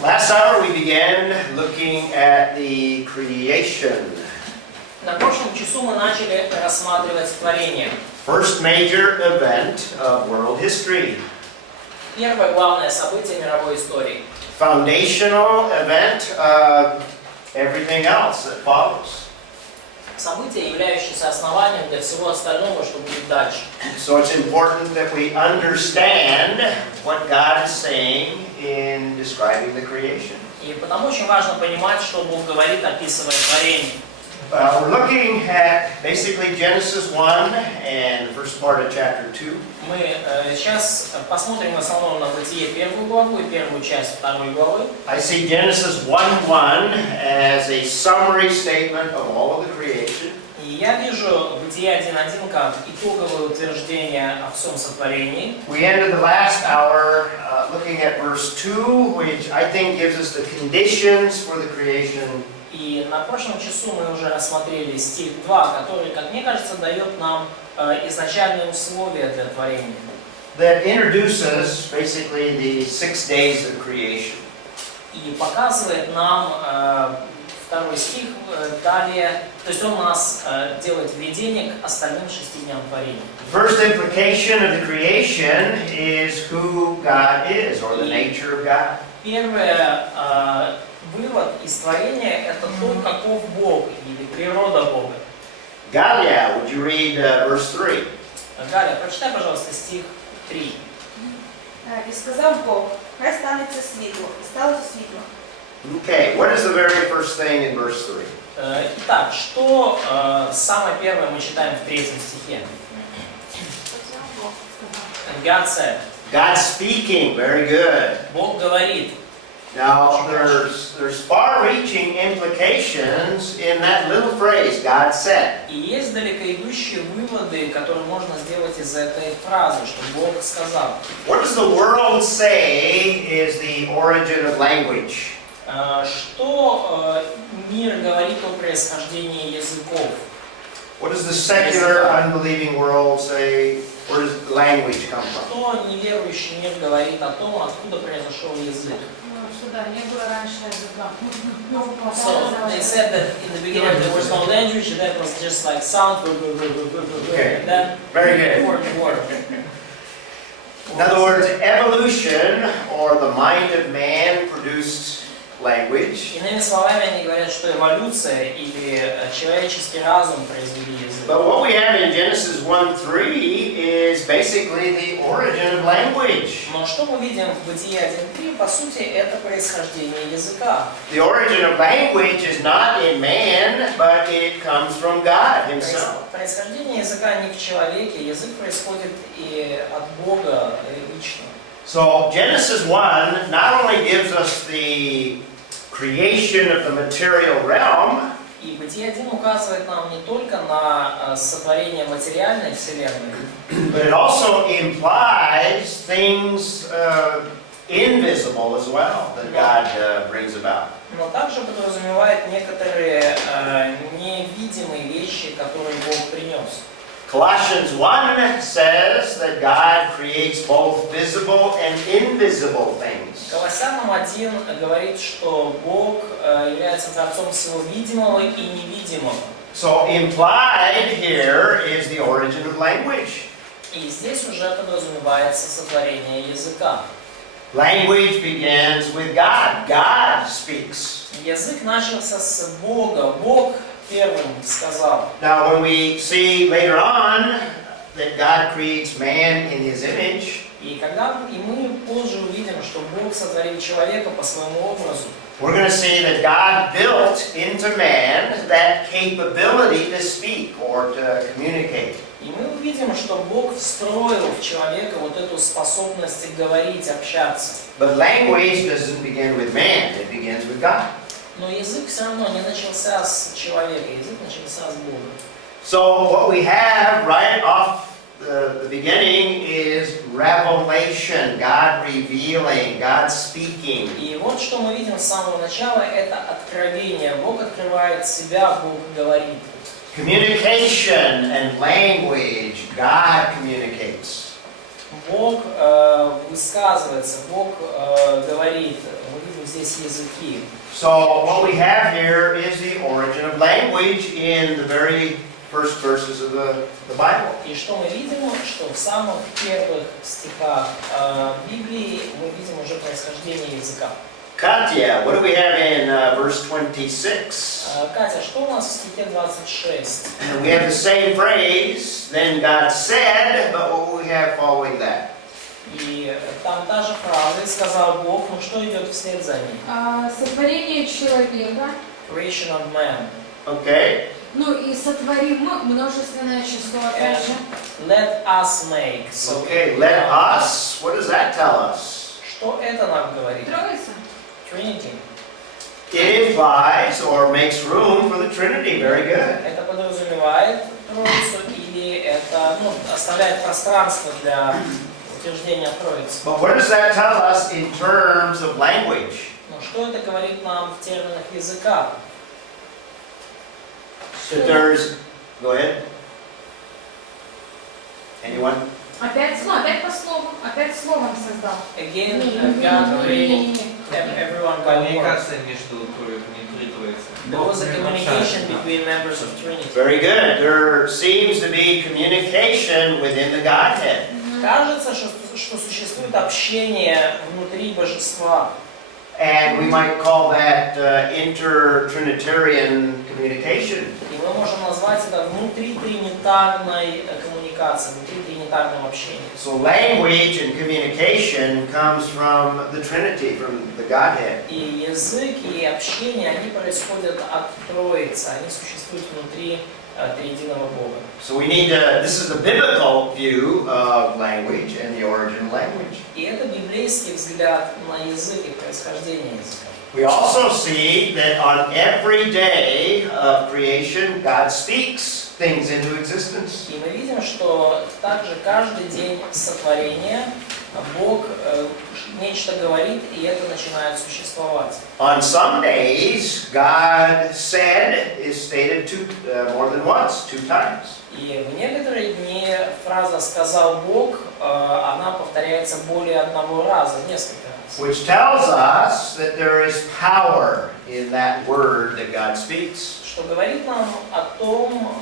Last hour we began looking at the creation. На прошлом часу мы начали рассматривать творение. First major event of world history. Первое главное событие мировой истории. Foundational event of everything else that follows. Событие, являющееся основанием для всего остального, что будет дальше. So it's important that we understand what God is saying in describing the creation. И потому очень важно понимать, что Бог говорит, описывая творение. We're looking at basically Genesis 1 and the first part of chapter 2. Мы сейчас посмотрим в основном на Бытие первую главу и первую часть второй главы. I see Genesis 1:1 as a summary statement of all of the creation. И я вижу Бытие 1.1 как итоговое утверждение о всем сотворении. We ended the last hour looking at verse 2, which I think gives us the conditions for the creation. И на прошлом часу мы уже рассмотрели стих 2, который, как мне кажется, дает нам изначальные условия для творения. That introduces basically the 6 days of creation. И показывает нам второй стих далее, то есть он нас делает введение к остальным 6 дням творения. First implication of the creation is who God is, or the nature of God. Первое вывод из творения – это то, каков Бог или природа Бога. Galia, would you read verse 3? Галя, прочитай, пожалуйста, стих 3. І сказав Бог, хай станеться світло, і сталося світло. Okay, what is the very first thing in verse 3? Итак, что самое первое мы читаем в 3 стихе? God said. God speaking, very good. Бог говорит. Now, there's far-reaching implications in that little phrase, God said. И есть далекоидущие выводы, которые можно сделать из этой фразы, что Бог сказал. What does the world say is the origin of language? Что мир говорит о происхождении языков? What does the secular, unbelieving world say? Where does language come from? Что неверующий мир говорит о том, откуда произошел язык? So they said that in the beginning there was no language, that was just like sound. Okay. Then Very good. word. In other words, evolution or the mind of man produced language. Иными словами, они говорят, что эволюция или человеческий разум произвели язык. But what we have in Genesis 1:3 is basically the origin of language. Но что мы видим в Бытие 1.3, по сути, это происхождение языка. The origin of language is not in man, but it comes from God Himself. Происхождение языка не в человеке, язык происходит и от Бога лично. So Genesis 1 not only gives us the creation of the material realm, И Бытие 1 указывает нам не только на сотворение материальной вселенной, but it also implies things invisible as well that God brings about. но также подразумевает некоторые невидимые вещи, которые Бог принес. Colossians 1 says that God creates both visible and invisible things. Колоссянам 1 говорит, что Бог является Творцом всего видимого и невидимого. So implied here is the origin of language. И здесь уже подразумевается сотворение языка. Language begins with God. God speaks. Язык начался с Бога. Бог первым сказал. Now when we see later on that God creates man in His image, И мы позже увидим, что Бог сотворил человека по своему образу. we're going to see that God built into man that capability to speak or to communicate. И мы увидим, что Бог встроил в человека вот эту способность говорить, общаться. But language doesn't begin with man, it begins with God. Но язык все равно не начался с человека, язык начался с Бога. So what we have right off the beginning is revelation, God revealing, God speaking. И вот что мы видим с самого начала, это откровение. Бог открывает себя, Бог говорит. Communication and language, God communicates. Бог высказывается, Бог говорит. Мы видим здесь языки. So what we have here is the origin of language in the very first verses of the Bible. И что мы видим? Что в самых первых стихах Библии мы видим уже происхождение языка. Katya, what do we have in verse 26? Катя, что у нас в стихе 26? And we have the same phrase, then God said, but what we have following that? И там та же фраза, и сказал Бог, ну что идет вслед за ним? Сотворение человека. Creation of man. Okay. Ну и сотворим множественное число, опять же. Let us make. So, Okay, let us, what does that tell us? Что это нам говорит? Троица. Trinity. It implies or makes room for the Trinity. Very good. Это подразумевает Троицу или это оставляет пространство для утверждения Троицы. But what does that tell us in terms of language? Но что это говорит нам в терминах языка? That there's, go ahead. Anyone? Опять по слову, опять словом создал. Again, God created everyone by word. Коммуникация между Троицей. There was a communication between members of Trinity. Very good. There seems to be communication within the Godhead. Кажется, что существует общение внутри божества. And we might call that inter-Trinitarian communication. И мы можем назвать это внутритринитарной коммуникацией, внутритринитарным общением. So language and communication comes from the Trinity, from the Godhead. И язык, и общение, они происходят от Троицы, они существуют внутри триединого Бога. So we need to, this is the biblical view of language and the origin of language. И это библейский взгляд на язык и происхождение языка. We also see that on every day of creation, God speaks things into existence. И мы видим, что также каждый день сотворения Бог нечто говорит, и это начинает существовать. On some days, God said is stated more than once, 2 times. И в некоторые дни фраза «сказал Бог», она повторяется более одного раза, несколько раз. Which tells us that there is power in that word that God speaks. Что говорит нам о том,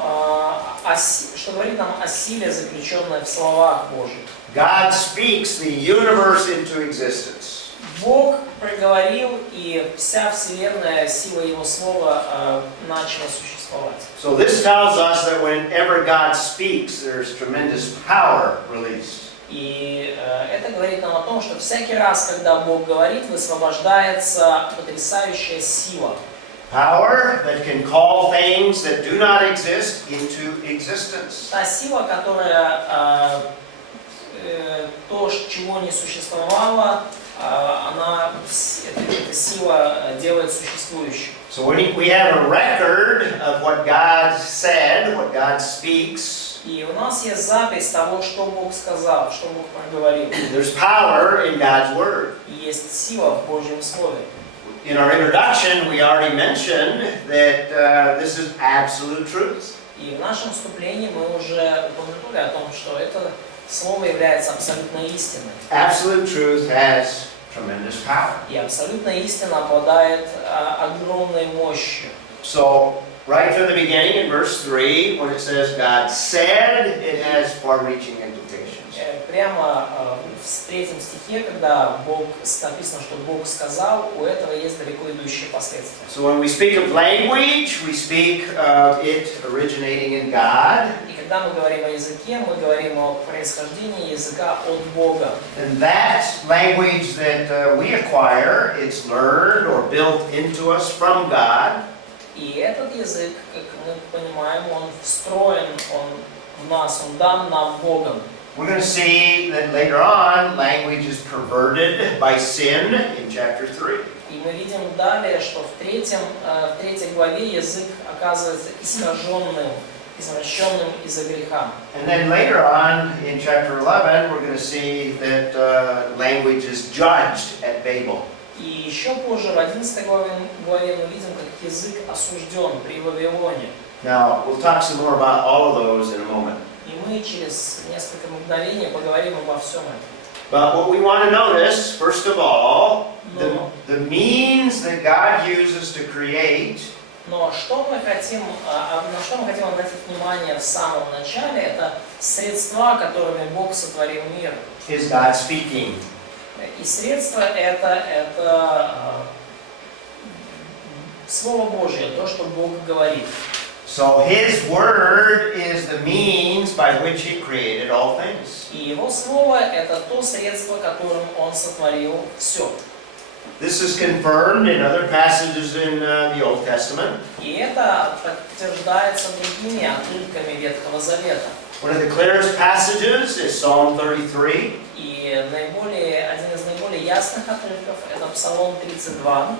что говорит нам о силе, заключенной в словах Божьих. God speaks the universe into existence. Бог проговорил, и вся вселенная, сила Его слова начала существовать. So this tells us that whenever God speaks, there's tremendous power released. И это говорит нам о том, что всякий раз, когда Бог говорит, высвобождается потрясающая сила. Power that can call things that do not exist into existence. Та сила, которая то, чего не существовало, эта сила делает существующим. So when we have a record of what God said, what God speaks, И у нас есть запись того, что Бог сказал, что Бог проговорил. there's power in God's word. И есть сила в Божьем Слове. In our introduction, we already mentioned that this is absolute truth. И в нашем вступлении мы уже упомянули о том, что это Слово является абсолютной истиной. Absolute truth has tremendous power. И абсолютная истина обладает огромной мощью. So, right from the beginning in verse 3, when it says God said, it has far-reaching implications. Прямо в 3 стихе, когда написано, что Бог сказал, у этого есть далеко идущие последствия. So when we speak of language, we speak of it originating in God. И когда мы говорим о языке, мы говорим о происхождении языка от Бога. And that language that we acquire, it's learned or built into us from God. И этот язык, как мы понимаем, он встроен, он в нас, он дан нам Богом. We're going to see that later on, language is perverted by sin in chapter 3. И мы видим далее, что в 3 главе язык оказывается искаженным, извращенным из-за греха. And then later on in chapter 11, we're going to see that language is judged at Babel. И еще позже, в 11 главе мы видим, как язык осужден при Вавилоне. Now, we'll talk some more about all of those in a moment. И мы через несколько мгновений поговорим обо всем этом. But what we want to notice, first of all, Но, the means that God uses to create но что мы хотим, на что мы хотим обратить внимание в самом начале, это средства, которыми Бог сотворил мир. is God speaking. И средства это Слово Божье, то, что Бог говорит. So His Word is the means by which He created all things. И Его Слово это то средство, которым Он сотворил все. This is confirmed in other passages in the Old Testament. И это подтверждается другими отрывками Ветхого Завета. One of the clearest passages is Psalm 33. И один из наиболее ясных отрывков это Псалом 32.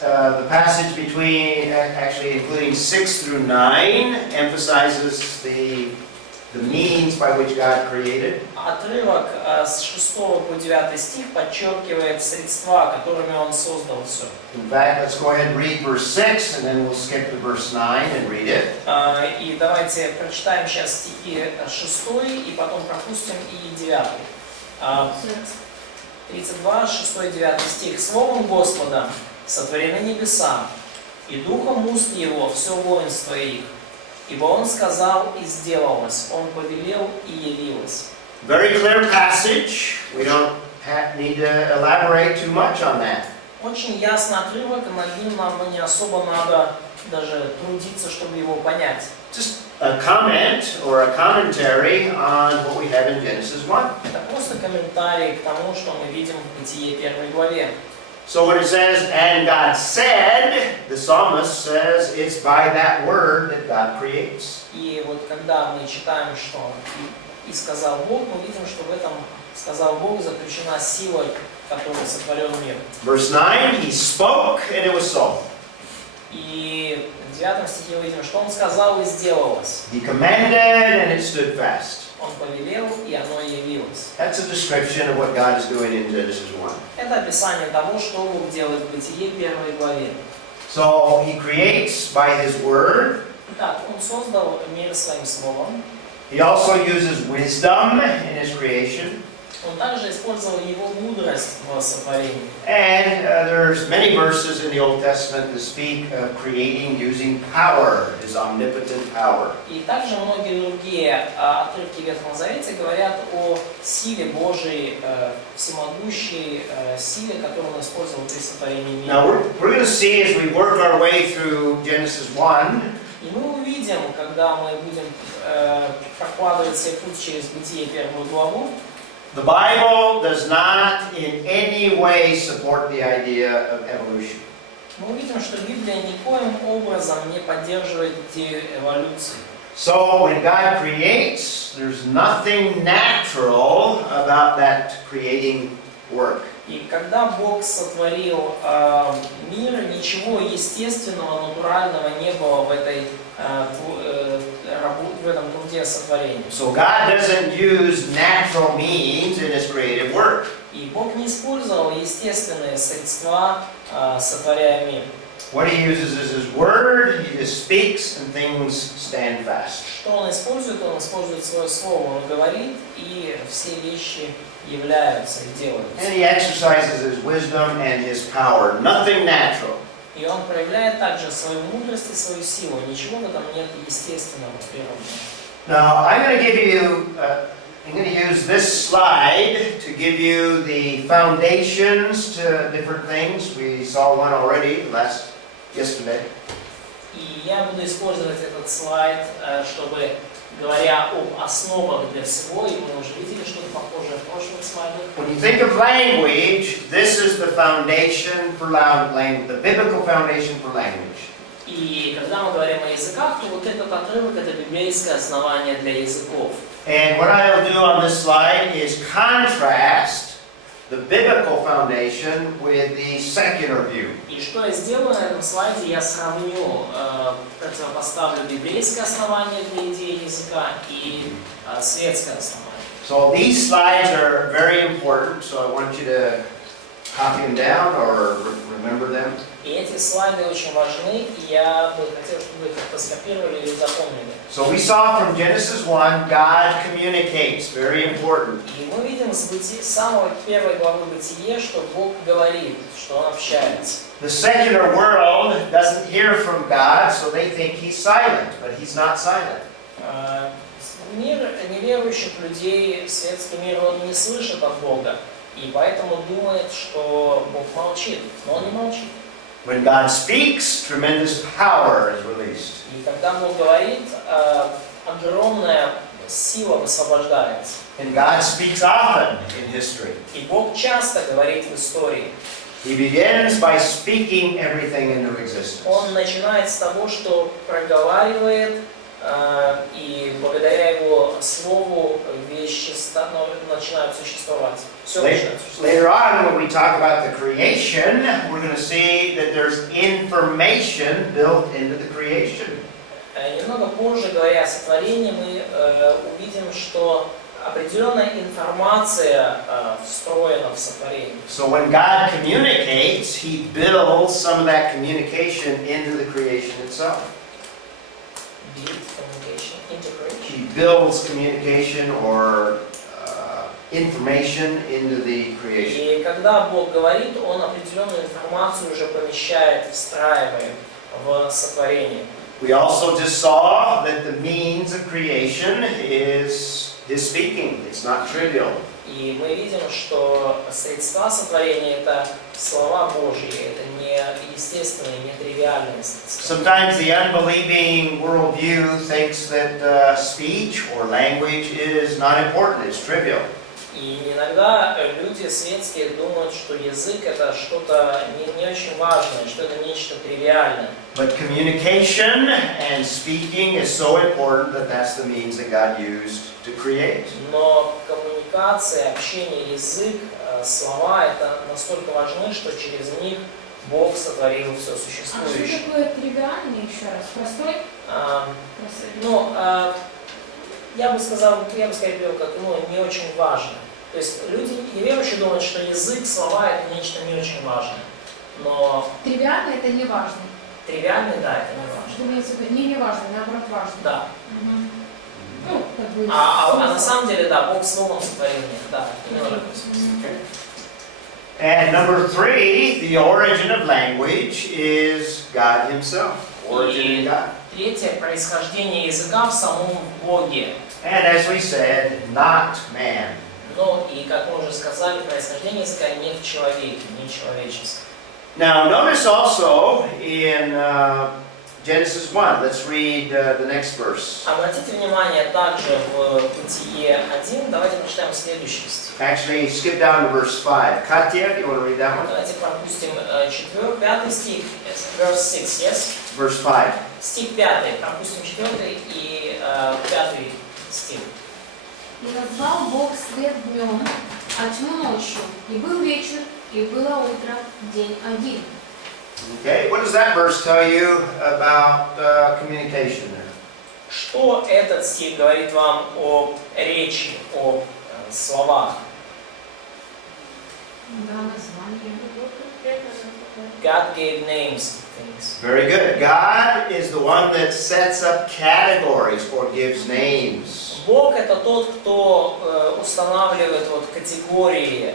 The passage between, actually including 6 through 9, emphasizes the means by which God created. Отрывок с 6 по 9 стих подчеркивает средства, которыми Он создал все. In fact, let's go ahead and read verse 6, and then we'll skip to verse 9 and read it. И давайте прочитаем сейчас стихи 6 и потом пропустим и 9. 32, 6, 9 стих. «Словом Господа сотворены небеса, и духом уст Его все воинство их. Ибо Он сказал, и сделалось, Он повелел, и явилось». Very clear passage. We don't need to elaborate too much on that. Очень ясный отрывок, над ним нам не особо надо даже трудиться, чтобы его понять. Just a comment or a commentary on what we have in Genesis 1. Это просто комментарий к тому, что мы видим в Бытие 1 главе. So when it says, and God said, the psalmist says it's by that word that God creates. И вот когда мы читаем, что «и сказал Бог», мы видим, что в этом «сказал Бог» заключена сила, которая сотворил мир. Verse 9, He spoke and it was so. И в 9 стихе мы видим, что Он сказал, и сделалось. He commanded and it stood fast. Он повелел, и оно явилось. That's a description of what God is doing in Genesis 1. Это описание того, что Бог делает в Бытие 1 главе. So He creates by His word. Итак, Он создал мир своим словом. He also uses wisdom in His creation. Он также использовал его мудрость в сотворении. And there's many verses in the Old Testament that speak of creating using power, His omnipotent power. И также многие другие отрывки в Ветхом Завете говорят о силе Божией, всемогущей силе, которую Он использовал при сотворении мира. Now we're going to see as we work our way through Genesis 1 И мы увидим, когда мы будем прокладывать себе путь через Бытие 1 главу, the Bible does not in any way support the idea of evolution. мы увидим, что Библия никоим образом не поддерживает идею эволюции. So when God creates, there's nothing natural about that creating work. И когда Бог сотворил мир, ничего естественного, натурального не было в этом труде сотворения. So God doesn't use natural means in His creative work. И Бог не использовал естественные средства, сотворяя мир. What He uses is His word. He just speaks and things stand fast. Что Он использует? Он использует свое слово, Он говорит, и все вещи являются и делаются. And He exercises His wisdom and His power. Nothing natural. И Он проявляет также свою мудрость и свою силу. Ничего в этом нет естественного природного. Now I'm going to give you. I'm going to use this slide to give you the foundations to different things. We saw one already yesterday. И я буду использовать этот слайд, чтобы, говоря об основах для всего, и мы уже видели что-то похожее в прошлых слайдах. When you think of language, this is the foundation for language, the biblical foundation for language. И когда мы говорим о языках, то вот этот отрывок – это библейское основание для языков. And what I'll do on this slide is contrast the biblical foundation with the secular view. И что я сделаю на этом слайде, я сравню, противопоставлю библейское основание для идеи языка и светское основание. So these slides are very important, so I want you to copy them down or remember them. И эти слайды очень важны, и я бы хотел, чтобы вы их как-то скопировали или запомнили. So we saw from Genesis 1, God communicates, very important. И мы видим с самой первой главы Бытие, что Бог говорит, что Он общается. The secular world doesn't hear from God, so they think He's silent, but He's not silent. Мир неверующих людей, светский мир, он не слышит от Бога, и поэтому думает, что Бог молчит, но Он не молчит. When God speaks, tremendous power is released. И когда Бог говорит, огромная сила высвобождается. And God speaks often in history. И Бог часто говорит в истории. He begins by speaking everything into existence. Он начинает с того, что проговаривает, и благодаря Его Слову вещи начинают существовать. Все начинает существовать. Later on, when we talk about the creation, we're going to see that there's information built into the creation. Немного позже, говоря о сотворении, мы увидим, что определенная информация встроена в сотворение. So when God communicates, He builds some of that communication into the creation itself. Build, communication, integration. He builds communication or information into the creation. И когда Бог говорит, Он определенную информацию уже помещает, встраивает в сотворение. We also just saw that the means of creation is His speaking. It's not trivial. И мы видим, что средства сотворения — это слова Божьи, это не естественные, не тривиальные средства. Sometimes the unbelieving worldview thinks that speech or language is not important. It's trivial. И иногда люди светские думают, что язык — это что-то не очень важное, что это нечто тривиальное. But communication and speaking is so important that that's the means that God used to create. Но коммуникация, общение, язык, слова — это настолько важны, что через них Бог сотворил все А что существующее. такое тривиальный еще раз? Простой? Я бы сказал, как не очень важно. То есть люди неверующие думают, что язык, слова — это нечто не очень важное. Но Тривиальный это не важно. тривиальный, да, это не важно. Что имеется в виду? Не важно, наоборот важно. Да. Мгм. Ну, как бы А на смысл. самом деле, да, Бог словом сотворил мир, да. именно такой смысл. And number 3, the origin of language is God Himself. Origin in God. Третье, происхождение языка в самом Боге. And as we said, not man. Ну и, как мы уже сказали, происхождение языка не в человеке, не человеческое. Now, notice also in Genesis 1, let's read the next verse. Обратите внимание также в Бытие 1, давайте прочитаем следующий стих. Actually, skip down to verse 5. Katya, do you want to read that one? Давайте пропустим 5 стих, verse 6, yes? Verse 5. Стих 5, пропустим 4 и 5 стих. И назвал Бог свет днем, а тьму ночью. И был вечер, и было утро, день один. Okay, what does that verse tell you about communication there? Что этот стих говорит вам о речи, о словах? Да, название. God gave names to things. Very good. God is the one that sets up categories or gives names. Бог — это тот, кто устанавливает категории.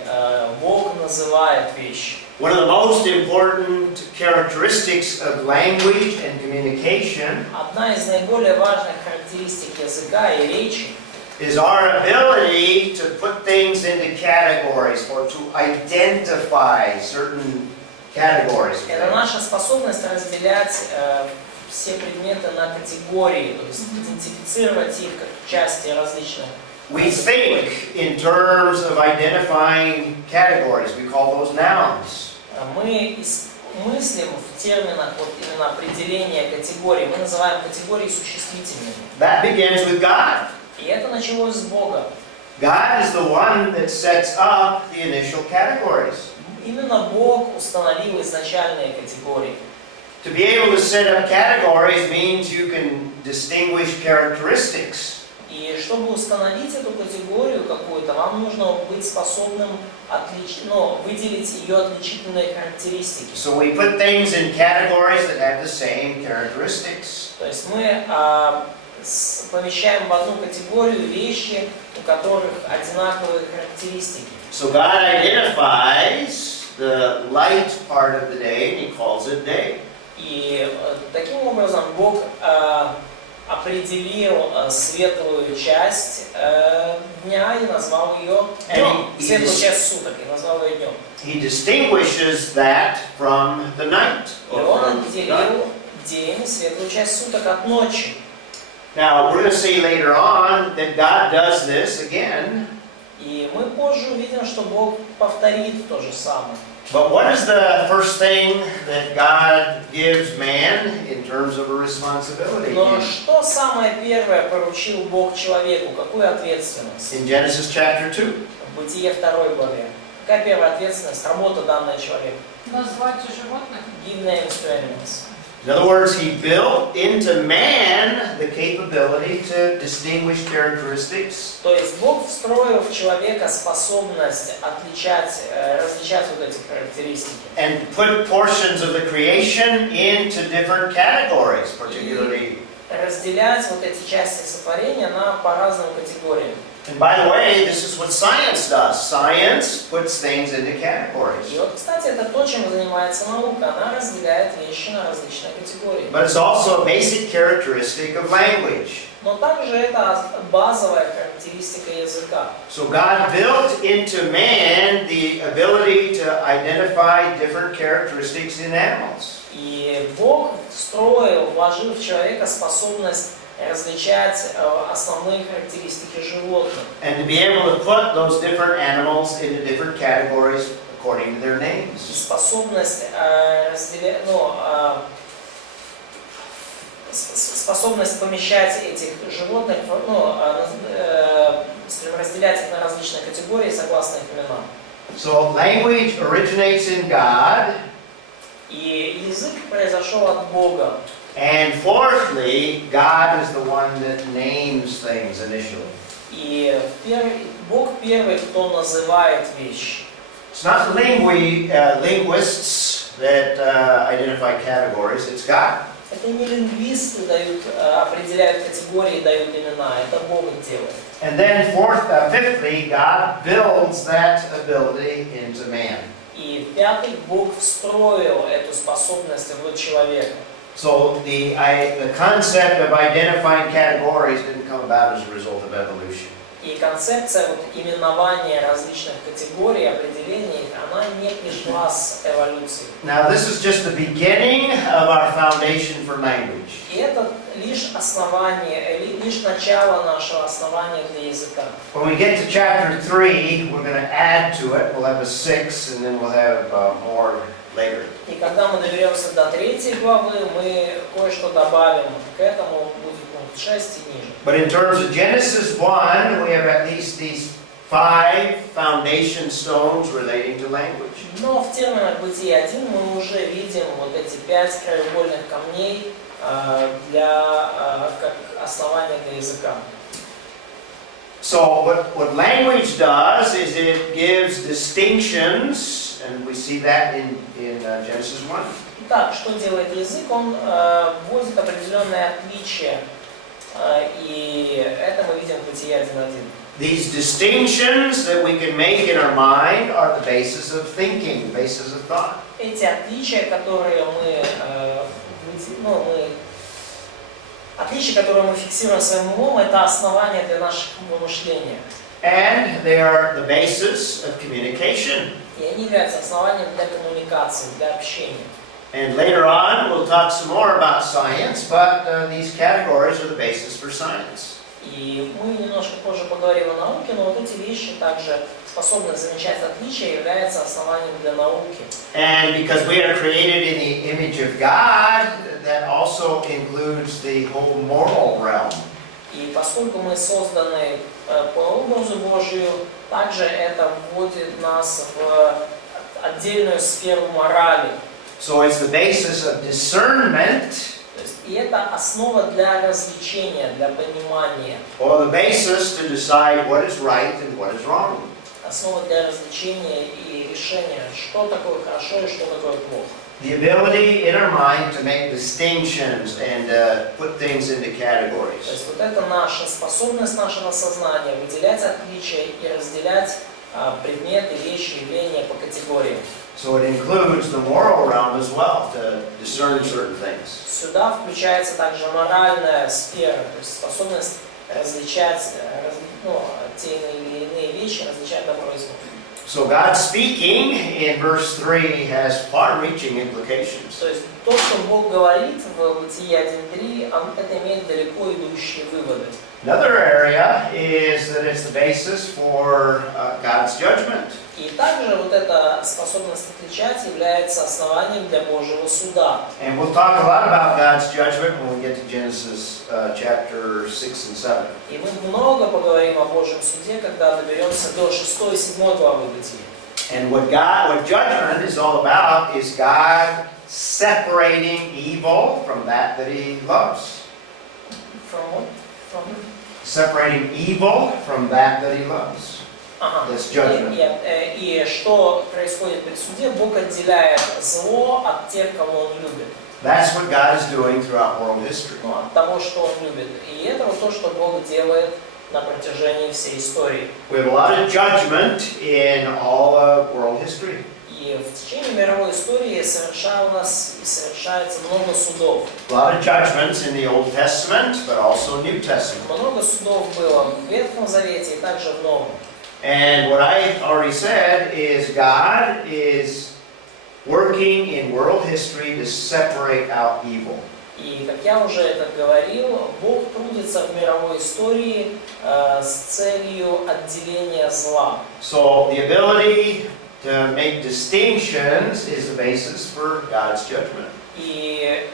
Бог называет вещи. One of the most important characteristics of language and communication Одна из наиболее важных характеристик языка и речи is our ability to put things into categories or to identify certain categories. — это наша способность разделять все предметы на категории, то есть идентифицировать их как части различных. We think in terms of identifying categories. We call those nouns. Мы мыслим в терминах именно определения категорий. Мы называем категории существительными. That begins with God. И это началось с Бога. God is the one that sets up the initial categories. Именно Бог установил изначальные категории. To be able to set up categories means you can distinguish characteristics. И чтобы установить эту категорию какую-то, вам нужно быть способным выделить ее отличительные характеристики. So we put things in categories that have the same characteristics. То есть мы помещаем в одну категорию вещи, у которых одинаковые характеристики. So God identifies the light part of the day and He calls it day. И таким образом Бог определил светлую часть дня и назвал ее днем. Светлую часть суток и назвал ее днем. He distinguishes that from the night. И он отделил день, светлую часть суток от ночи. Now we're going to see later on that God does this again. И мы позже увидим, что Бог повторит то же самое. But what is the first thing that God gives man in terms of a responsibility? Но что самое первое поручил Бог человеку? Какую ответственность? In Genesis chapter 2. В Бытие 2 главе. Какая первая ответственность? Работа, данная человеку. Назвать животных. Give names to animals. In other words, He built into man the capability to distinguish characteristics. То есть Бог встроил в человека способность различать вот эти характеристики. And put portions of the creation into different categories, particularly. Разделять вот эти части сотворения по разным категориям. And by the way, this is what science does. Science puts things into categories. И вот, кстати, это то, чем занимается наука. Она разделяет вещи на различные категории. But it's also a basic characteristic of language. Но также это базовая характеристика языка. So God built into man the ability to identify different characteristics in animals. И Бог вложил в человека способность различать основные характеристики животных. And to be able to put those different animals into different categories according to their И names. способность помещать этих животных, разделять их на различные категории согласно их именам. So language originates in God. И язык произошел от Бога. And fourthly, God is the one that names things initially. И Бог первый, кто называет вещи. It's not linguists that identify categories, it's God. Это не лингвисты определяют категории, дают имена, это Бог делает. And then fifthly, God builds that ability into man. И в-пятых, Бог встроил эту способность в человека. So the concept of identifying categories didn't come about as a result of evolution. И концепция именования различных категорий, определений, она не пришла с эволюцией. Now this is just the beginning of our foundation for language. И это лишь начало нашего основания для языка. When we get to chapter 3, we're going to add to it. We'll have a 6, and then we'll have more later. И когда мы доберемся до 3 главы, мы кое-что добавим к этому, будет пункт 6 и ниже. But in terms of Genesis 1, we have at least these 5 foundation stones relating to language. Но в терминах Бытия 1 мы уже видим вот эти 5 краеугольных камней как основания для языка. So what language does is it gives distinctions, and we see that in Genesis 1. Итак, что делает язык? Он вводит определенные отличия, и это мы видим в Бытие 1.1. These distinctions that we can make in our mind are the basis of thinking, the basis of thought. Эти отличия, которые мы фиксируем своим умом, это основание для нашего мышления. And they are the basis of communication. И они являются основанием для коммуникации, для общения. And later on, we'll talk some more about science, but these categories are the basis for science. И мы немножко позже поговорим о науке, но вот эти вещи также способность замечать отличия является основанием для науки. And because we are created in the image of God, that also includes the whole moral realm. И поскольку мы созданы по образу Божию, также это вводит нас в отдельную сферу морали. So it's the basis of discernment. То есть И это основа для развлечения, для понимания. or the basis to decide what is right and what is wrong. Основа для развлечения и решения, что такое хорошо и что такое плохо. The ability in our mind to make distinctions and put things into То categories. есть вот это наша способность нашего сознания выделять отличия и разделять предметы, вещи, явления по категориям. So it includes the moral realm as well, to discern certain things. Сюда включается также моральная сфера, то есть способность различать те или иные вещи, различать добро и зло. So God speaking in verse 3 has far-reaching implications. То есть то, что Бог говорит в Бытие 1.3, это имеет далеко идущие выводы. Another area is that it's the basis for God's judgment. И также вот эта способность отличать является основанием для Божьего суда. And we'll talk a lot about God's judgment when we get to Genesis chapter 6 and 7. И мы много поговорим о Божьем суде, когда доберемся до 6 и 7 главы Бытия. And what judgment is all about is God separating evil from that He loves. From what? From... Separating evil from that He loves. Ага. That's judgment. И что происходит при суде? Бог отделяет зло от тех, кого Он любит. That's what God is doing throughout world history. От того, что Он любит. И это вот то, что Бог делает на протяжении всей истории. We have a lot of judgment in all of world history. И в течение мировой истории совершалось и совершается много судов. A lot of judgments in the Old Testament, but also New Testament. Много судов было в Ветхом Завете и также в Новом. And what I already said is God is working in world history to separate out evil. И, как я уже это говорил, Бог трудится в мировой истории с целью отделения зла. So the ability to make distinctions is the basis for God's judgment. И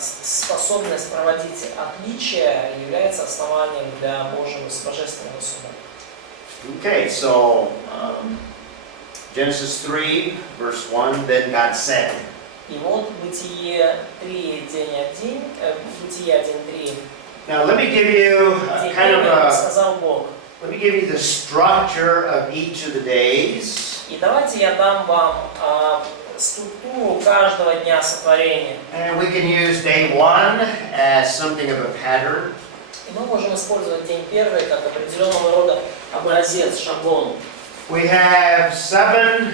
способность проводить отличия является основанием для Божьего божественного суда. Okay, so Genesis 3, verse 1, then God said. И вот Бытие 3, день 1, Бытие 1.3. Now let me give you kind of Сказал Бог. let me give you the structure of each of the days. И давайте я дам вам структуру каждого дня сотворения. And we can use day 1 as something of a pattern. И мы можем использовать день первый как определенного рода образец, шаблон. We have 7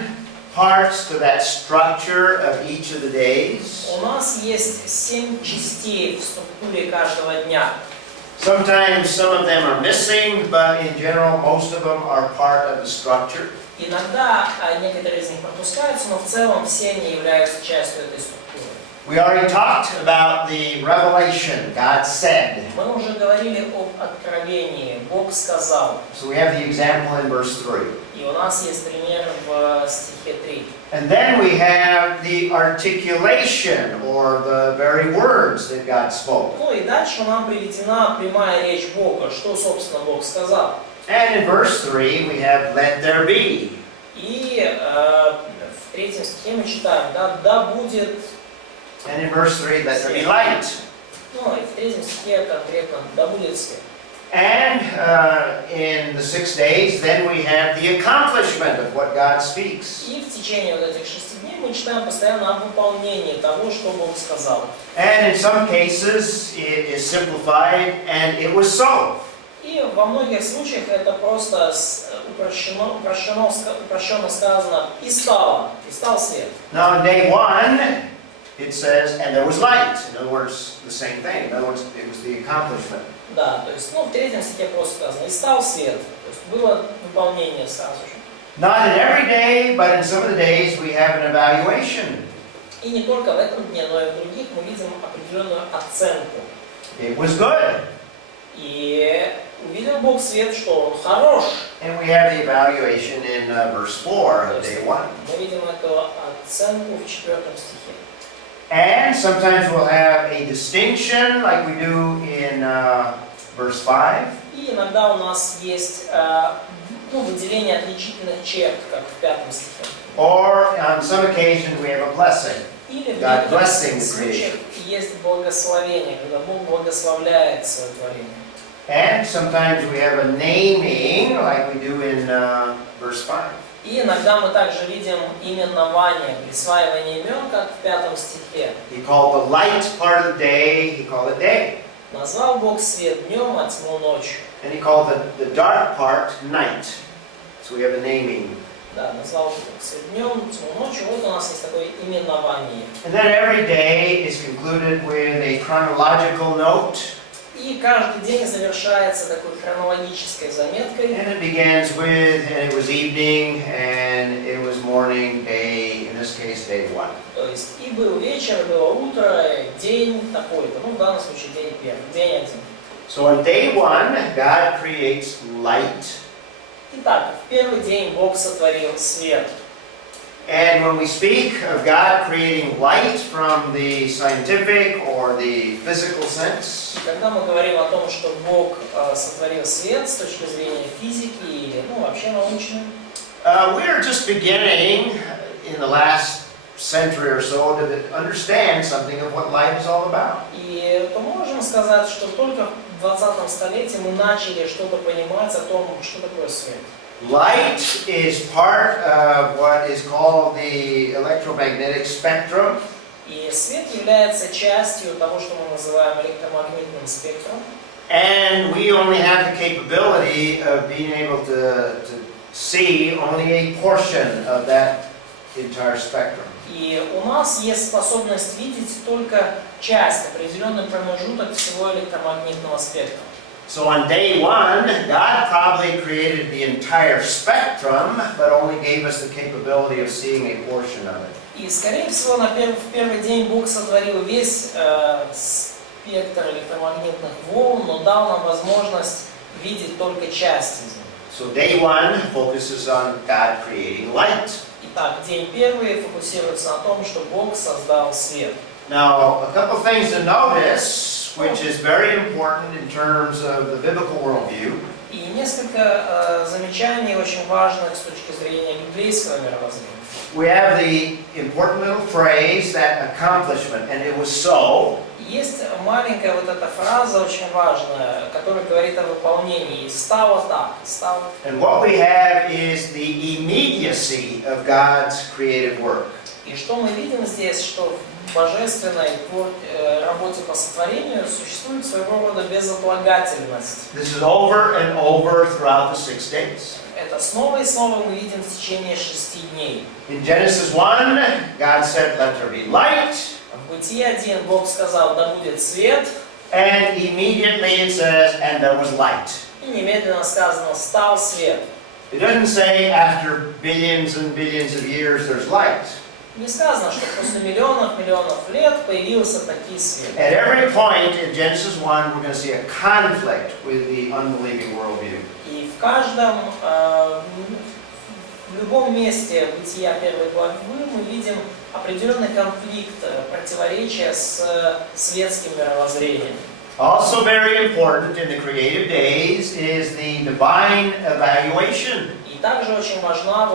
parts to that structure of each of the days. У нас есть 7 частей в структуре каждого дня. Sometimes some of them are missing, but in general most of them are part of the structure. Иногда некоторые из них пропускаются, но в целом все они являются частью этой структуры. We already talked about the revelation, God said. Мы уже говорили об откровении. Бог сказал. So we have the example in verse 3. И у нас есть пример в стихе 3. And then we have the articulation, or the very words that God spoke. Ну и дальше нам приведена прямая речь Бога, что, собственно, Бог сказал. And in verse 3 we have let there be. И в 3 стихе мы читаем, да будет... And in verse 3 let there be light. Ну и в 3 стихе конкретно, да будет свет. And in the 6 days, then we have the accomplishment of what God speaks. И в течение вот этих 6 дней мы читаем постоянно о выполнении того, что Бог сказал. And in some cases, it is simplified, and it was so. И во многих случаях это просто упрощенно сказано «и стал свет». Now, in day 1, it says, and there was light. In other words, the same thing. In other words, it was the accomplishment. Да, то есть, в 3 стихе просто сказано «и стал свет». То есть было выполнение сразу же. Not in every day, but in some of the days we have an evaluation. И не только в этом дне, но и в других мы видим определенную оценку. It was good. И увидел Бог свет, что он хорош. And we have the evaluation in verse 4 of day 1. Мы видим эту оценку в 4 стихе. And sometimes we'll have a distinction like we do in verse 5. И иногда у нас есть выделение отличительных черт, как в 5 стихе. Or on some occasions we have a blessing. Или в God некоторых blessing the случаях creation. есть благословение, когда Бог благословляет свое творение. And sometimes we have a naming, like we do in verse 5. И иногда мы также видим именование, присваивание имен, как в 5 стихе. He called the light part of the day, he called it day. Назвал Бог свет днем, а тьму ночью. And he called the dark part night. So we have a naming. Да, назвал Бог свет днем, тьму ночью. Вот у нас есть такое именование. And then every day is concluded with a chronological note. И каждый день завершается такой хронологической заметкой. And it begins with, and it was evening, and it was morning, day, in this case, day 1. То есть и был вечер, и было утро, день такой-то. Ну, в данном случае день первый, день один. So on day 1, God creates light. Итак, в первый день Бог сотворил свет. And when we speak of God creating light from the scientific or the physical sense, Когда мы говорим о том, что Бог сотворил свет с точки зрения физики или вообще научной, we are just beginning in the last century or so to understand something of what light is all about. и то можем сказать, что только в 20 столетии мы начали что-то понимать о том, что такое свет. Light is part of what is called the electromagnetic spectrum. И свет является частью того, что мы называем электромагнитным спектром. And we only have the capability of being able to see only a portion of that entire spectrum. И у нас есть способность видеть только часть, определенный промежуток всего электромагнитного спектра. So on day 1, God probably created the entire spectrum, but only gave us the capability of seeing a portion of it. И, скорее всего, в первый день Бог сотворил весь спектр электромагнитных волн, но дал нам возможность видеть только часть из них. So day 1 focuses on God creating light. Итак, день первый фокусируется на том, что Бог создал свет. Now, a couple things to notice, which is very important in terms of the biblical worldview. И несколько замечаний очень важных с точки зрения библейского мировоззрения. We have the important little phrase, that accomplishment, and it was so. Есть маленькая вот эта фраза очень важная, которая говорит о выполнении. Стало так, стало. And what we have is the immediacy of God's creative work. И что мы видим здесь, что в божественной работе по сотворению существует своего рода безотлагательность. This is over and over throughout the 6 days. Это снова и снова мы видим в течение 6 дней. In Genesis 1, God said, let there be light. В Бытие 1 Бог сказал, да будет свет. And immediately it says, and there was light. И немедленно сказано, стал свет. It doesn't say after billions and billions of years there's light. Не сказано, что после миллионов лет появился таки свет. At every point in Genesis 1, we're going to see a conflict with the unbelieving worldview. И в каждом, в любом месте Бытия 1 главы мы видим определенный конфликт, противоречие с светским мировоззрением. Also very important in the creative days is the divine evaluation. И также очень важна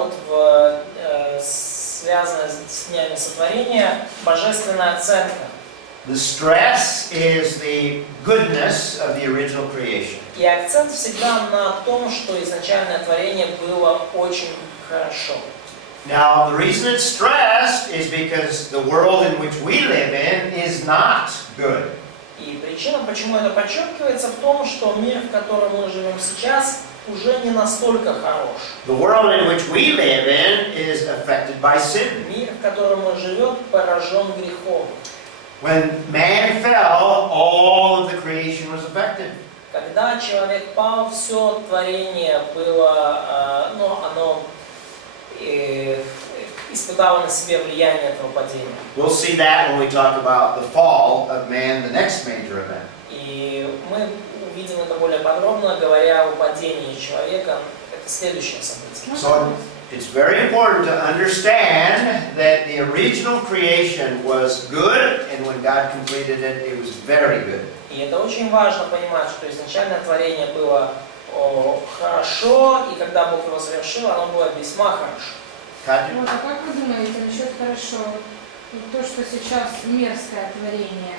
связанная с днями сотворения божественная оценка. The stress is the goodness of the original creation. И акцент всегда на том, что изначальное творение было очень хорошо. Now, the reason it's stressed is because the world in which we live in is not good. И причина, почему это подчеркивается, в том, что мир, в котором мы живем сейчас, уже не настолько хорош. The world in which we live in is affected by sin. Мир, в котором он живет, поражен грехом. When man fell, all of the creation was affected. Когда человек пал, все творение было, оно испытало на себе влияние этого падения. We'll see that when we talk about the fall of man, the next major event. И мы увидим это более подробно, говоря о падении человека. Это следующее событие. So it's very important to understand that the original creation was good, and when God completed it, it was very good. И это очень важно понимать, что изначальное творение было хорошо, и когда Бог его завершил, оно было весьма хорошо. Katya? Вот, а как вы думаете насчет хорошо? то, что сейчас мерзкое творение,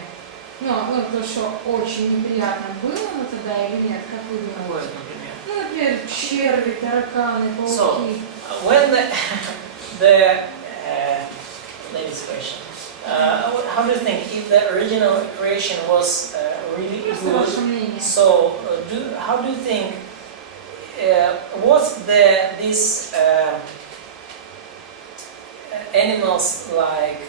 ну, то, что очень неприятно было тогда или нет, как вы Вот, думаете? например. Ну, например, черви, тараканы, So, пауки. when the ladies' question, how do you think if the original creation was really Просто ваше good? мнение. So, how do you think was these animals like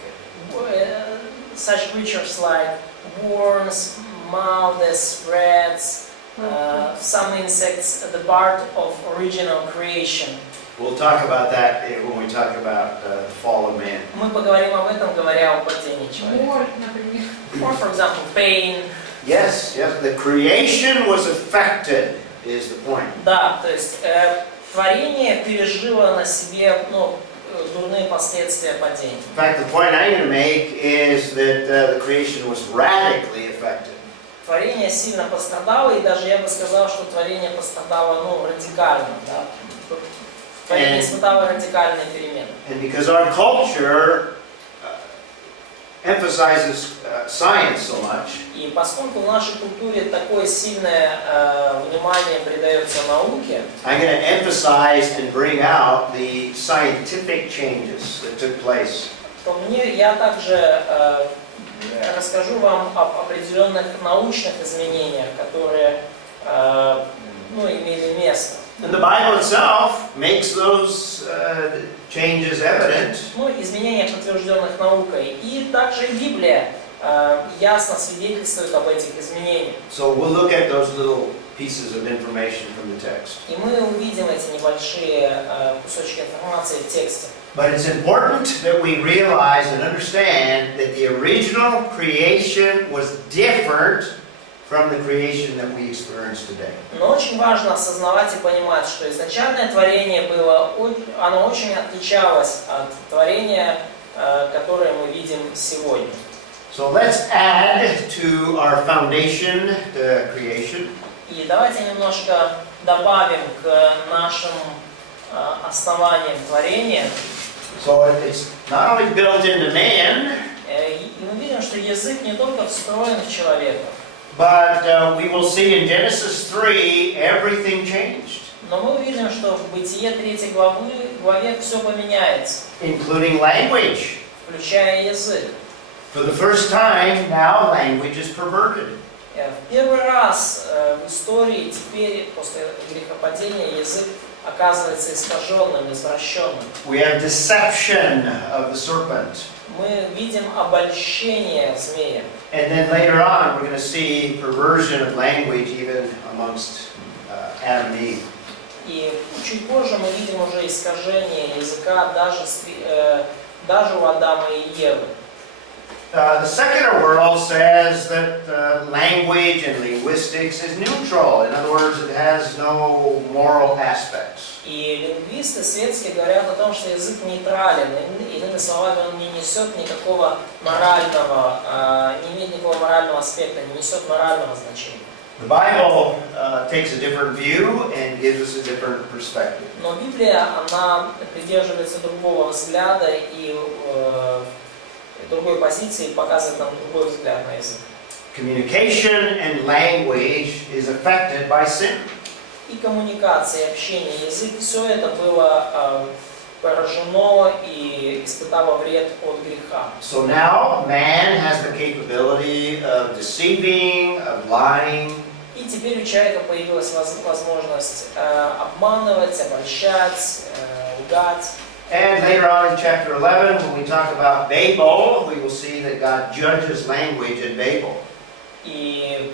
such creatures like worms, moths, rats, some insects, the part of original creation? We'll talk about that when we talk about the fall of man. Мы поговорим об этом, говоря о падении человека. Мор, например. Or, for example, pain. Yes, the creation was affected, is the point. Да, то есть творение пережило на себе, дурные последствия падения. In fact, the point I'm going to make is that the creation was radically affected. Творение сильно пострадало, и даже я бы сказал, что творение пострадало, радикально, да. Творение испытало радикальные перемены. And because our culture emphasizes science so much, И поскольку в нашей культуре такое сильное внимание придается науке, I'm going to emphasize and bring out the scientific changes that took place. то я также расскажу вам об определенных научных изменениях, которые имели место. And the Bible itself makes those changes evident. Изменения, подтвержденных наукой. И также и Библия ясно свидетельствует об этих изменениях. So we'll look at those little pieces of information from the text. И мы увидим эти небольшие кусочки информации в тексте. But it's important that we realize and understand that the original creation was different from the creation that we experience today. Но очень важно осознавать и понимать, что изначальное творение оно очень отличалось от творения, которое мы видим сегодня. So let's add to our foundation, the creation. И давайте немножко добавим к нашим основаниям творения. So it's not only built into man, И мы видим, что язык не только встроен в человека, but we will see in Genesis 3 everything changed, но мы увидим, что в Бытие 3 главе все поменяется, including language. включая язык. For the first time, now language is perverted. В первый раз в истории теперь, после грехопадения, язык оказывается искаженным, извращенным. We have deception of the serpent. Мы видим обольщение змея. And then later on, we're going to see perversion of language even amongst Adam and Eve. И чуть позже мы видим уже искажение языка даже у Адама и Евы. The secular world says that language and linguistics is neutral. In other words, it has no moral aspects. И лингвисты светские говорят о том, что язык нейтрален. Иными словами, он не несет никакого морального, не имеет никакого морального аспекта, не несет морального значения. The Bible takes a different view and gives us a different perspective. Но Библия, она придерживается другого взгляда и другой позиции, показывает нам другой взгляд на язык. Communication and language is affected by sin. И коммуникация, и общение, язык, все это было поражено и испытало вред от греха. So now man has the capability of deceiving, of lying. И теперь у человека появилась возможность обманывать, обольщать, лгать. And later on in chapter 11, when we talk about Babel, we will see that God judges language at Babel. И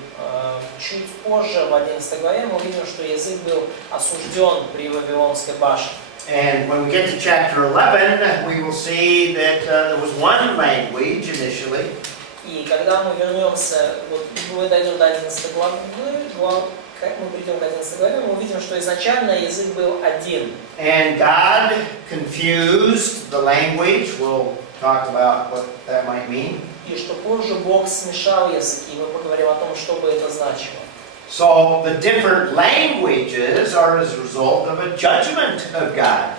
чуть позже, в 11 главе, мы увидим, что язык был осужден при Вавилонской башне. And when we get to chapter 11, we will see that there was one language initially. И когда мы вернемся, мы дойдем до 11 главы, как мы придем к 11 главе, мы увидим, что изначально язык был один. And God confused the language. We'll talk about what that might mean. И что позже Бог смешал языки, и мы поговорим о том, что бы это значило. So the different languages are as a result of a judgment of God.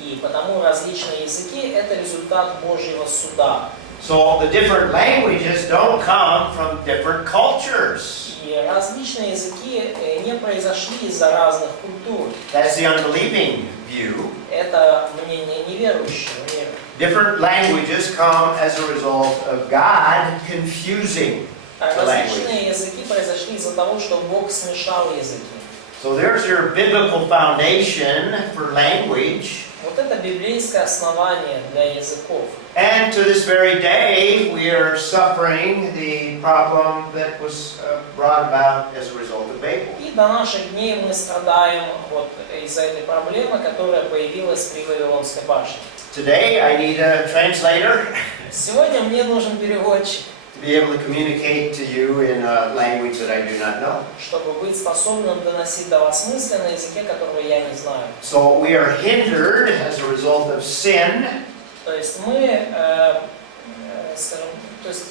И потому различные языки – это результат Божьего суда. So the different languages don't come from different cultures. И различные языки не произошли из-за разных культур. That's the unbelieving view. Это мнение неверующего мира. Different languages come as a result of God confusing the language. Различные языки произошли из-за того, что Бог смешал языки. So there's your biblical foundation for language. Вот это библейское основание для языков. And to this very day, we are suffering the problem that was brought about as a result of Babel. И до наших дней мы страдаем вот из-за этой проблемы, которая появилась при Вавилонской башне. Today, I need a translator Сегодня мне нужен переводчик, to be able to communicate to you in a language that I do not know. чтобы быть способным доносить до вас мысли на языке, которого я не знаю. So we are hindered as a result of sin. То есть мы, скажем, то есть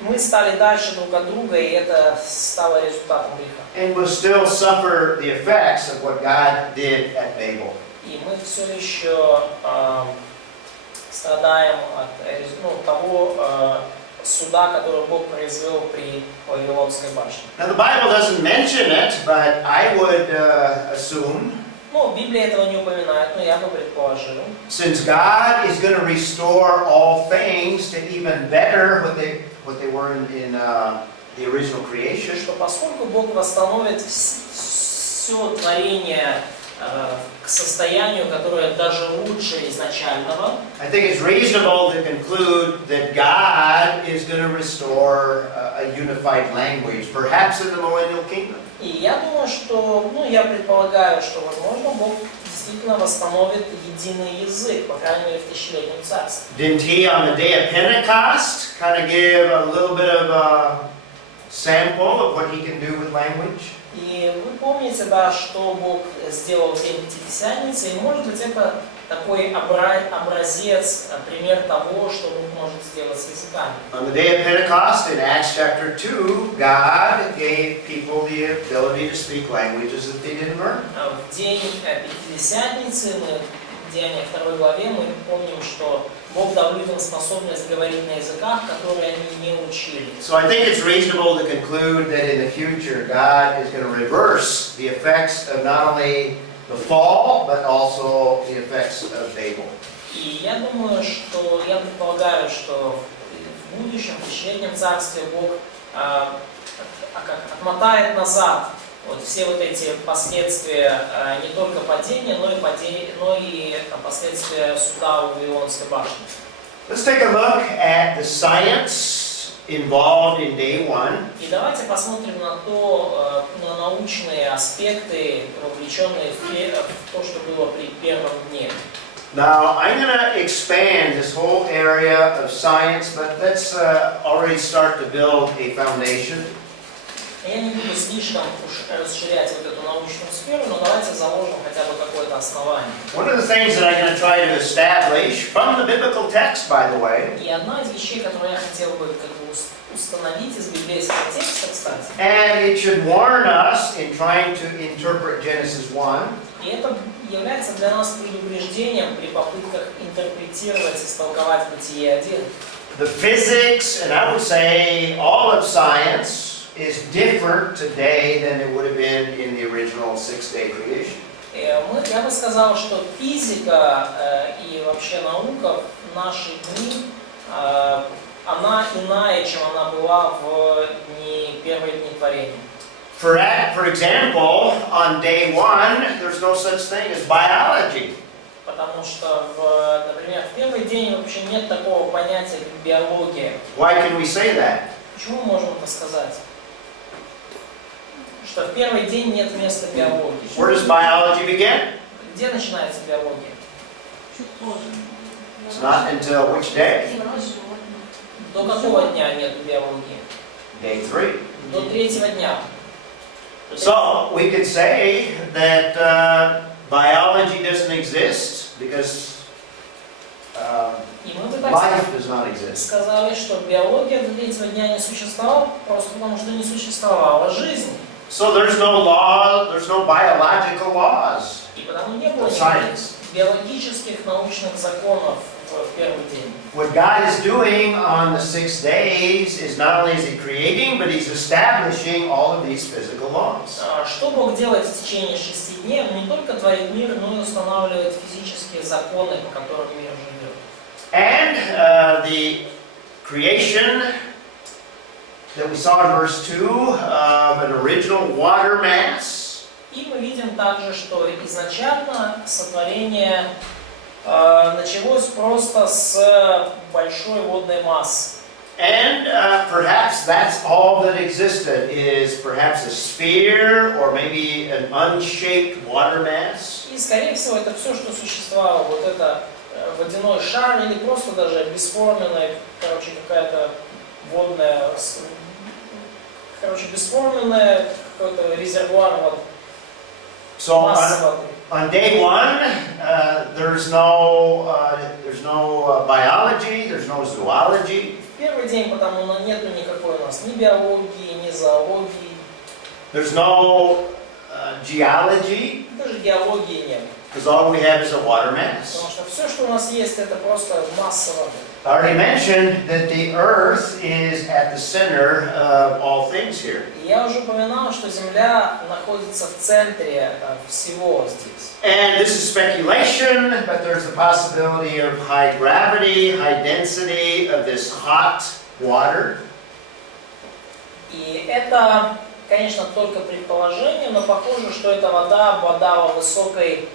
мы стали дальше друг от друга, и это стало результатом греха. And will still suffer the effects of what God did at Babel. И мы все еще страдаем от того суда, который Бог произвел при Вавилонской башне. Now the Bible doesn't mention it, but I would assume, Ну, Библия этого не упоминает, но я бы предположил, since God is going to restore all things to even better what they were in the original creation, что поскольку Бог восстановит все творение к состоянию, которое даже лучше изначального, I think it's reasonable to conclude that God is going to restore a unified language, perhaps in the millennial kingdom. и я думаю, что, я предполагаю, что, возможно, Бог действительно восстановит единый язык, по крайней мере, в тысячелетнем царстве. Didn't he on the day of Pentecost kind of give a little bit of a sample of what he can do with language? И вы помните, да, что Бог сделал в день Пятидесятницы, и может быть это такой образец, пример того, что Бог может сделать с языками. On the day of Pentecost in Acts chapter 2, God gave people the ability to speak languages that they didn't learn. В день Пятидесятницы, в Деяниях 2 главе, мы помним, что Бог дал людям способность говорить на языках, которые они не учили. So I think it's reasonable to conclude that in the future God is going to reverse the effects of not only the fall, but also the effects of Babel. И я думаю, что я предполагаю, что в будущем, в тысячелетнем царстве Бог отмотает назад вот все вот эти последствия не только падения, но и последствия суда у Вавилонской башни. Let's take a look at the science involved in day one. И давайте посмотрим на научные аспекты, вовлеченные в то, что было при первом дне. Now, I'm going to expand this whole area of science, but let's already start to build a foundation. Я не буду слишком уж расширять вот эту научную сферу, но давайте заложим хотя бы какое-то основание. One of the things that I'm going to try to establish from the biblical text, by the way, И одна из вещей, которую я хотел бы установить из библейского текста, кстати, and it should warn us in trying to interpret Genesis 1, и это является для нас предупреждением при попытках интерпретировать, истолковать Бытие 1. the physics, and I would say all of science, is different today than it would have been in the original six-day creation. Я бы сказал, что физика и вообще наука в наши дни, она иная, чем она была в первые дни творения. For example, on day one, there's no such thing as biology. Потому что, например, в первый день вообще нет такого понятия, как биология. Why can we say that? Почему мы можем это сказать? Что в первый день нет места биологии. Where does biology begin? Где начинается биология? Чуть позже. It's not until which day? До какого дня нет биологии? Day 3. До третьего дня. So we could say that biology doesn't exist because И мы бы так life does not exist. сказали, что биология до третьего дня не существовала, просто потому что не существовала жизнь. So there's no law, there's no biological laws И потому не было of никаких science. биологических научных законов в первый день. What God is doing on the 6 days is not only is He creating, but He's establishing all of these physical laws. Что Бог делает в течение 6 дней? Он не только творит мир, но и устанавливает физические законы, по которым мир живет. And the creation that we saw in verse 2 of an original water mass. И мы видим также, что изначально сотворение началось просто с большой водной массы. And perhaps that's all that existed, is perhaps a sphere or maybe an unshaped water mass. И, скорее всего, это все, что существовало. Вот это водяной шар или просто даже бесформенная, какая-то водная, бесформенная какой-то резервуар вот. So on day 1, there's no biology, there's no zoology. В первый день, потому нету никакой у нас ни биологии, ни зоологии. There's no geology, Даже геологии нет. because all we have is a water mass. Потому что все, что у нас есть, это просто масса воды. I already mentioned that the earth is at the center of all things here. И я уже упоминал, что Земля находится в центре всего здесь. And this is speculation, but there's the possibility of high gravity, high density of this hot water. И это, конечно, только предположение, но похоже, что эта вода обладала высокой